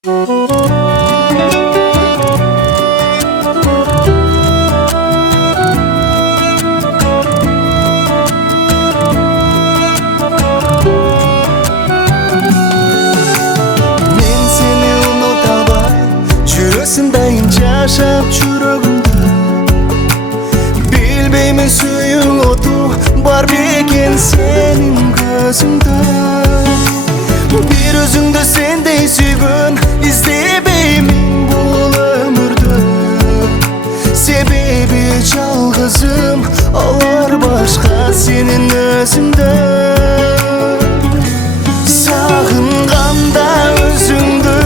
жашап жүрөгүмдө билбеймин сүйүү оту бар бекен сенин көзүңдө бир өзүңдү сендей сүйгөн издебеймин бул өмүрдө себеби жалгызым алар башка сенин өзүңдө сагынганда өзүңдү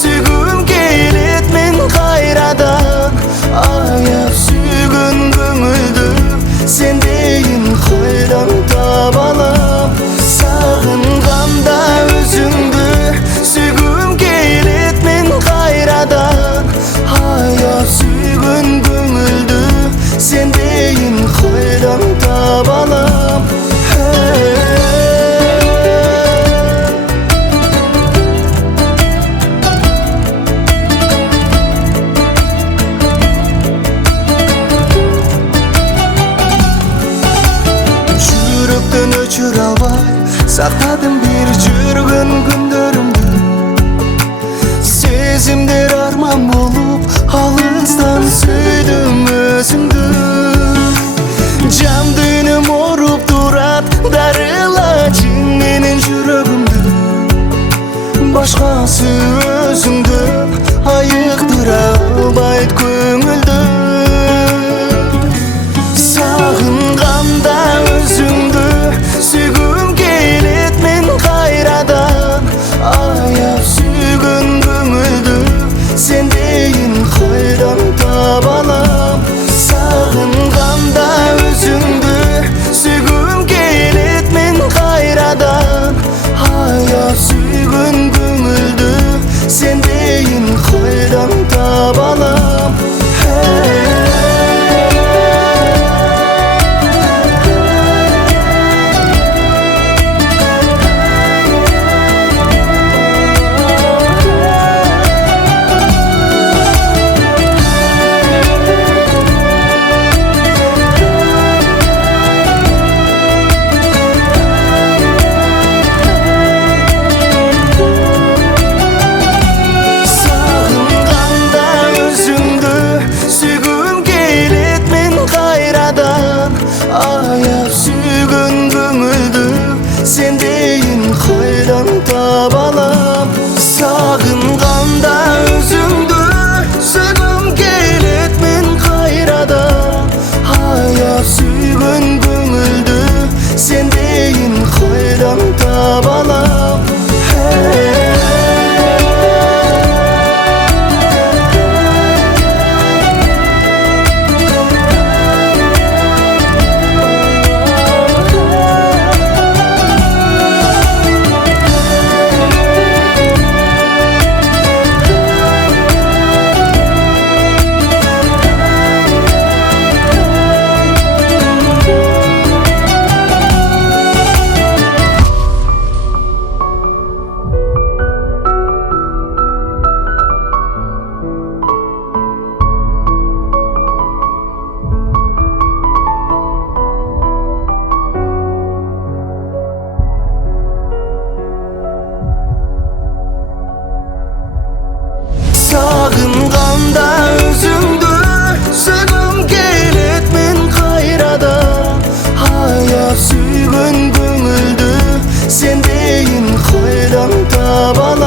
сүйгүм келет мен кайрадан аяп сүйгөн көңүлдү сендейин кайдан таба алам сагынганда өзүңдү сүйгүм келет мен кайрадан аяп сүйгөн көңүлдү сендейин кайдан таба алам өчүрө албай сактадым бир жүргөн күндөрүмдү сезимдер арман болуп алыстан сүйдүм өзүңдү жан дүйнөм ооруп турат дарылачы менин жүрөгүмдү башкасы өзүңдөн айыктыра албайт көңүлдү сагынганда өзүңдү сүйгүм келет мен кайрадан аяп сүйгөн көңүлдү сендейин кайдан таба алам сагынганда өзүңдү сүйгүм келет мен кайрадан аяп сүйгөн көңүлдү сендейин кайдан таба алам аяп сүйгөн көңүлдү сендейин кайдан таба алам сагынганда өзүңдү сүйгүм келет мен кайрадан аяп сүйгөн көңүлдү сендейин кайдан таба алам сагынганда өзүңдү сүйгүм келет мен кайрадан аяп сүйгөн көңүлдү сендейин кайдан таба алам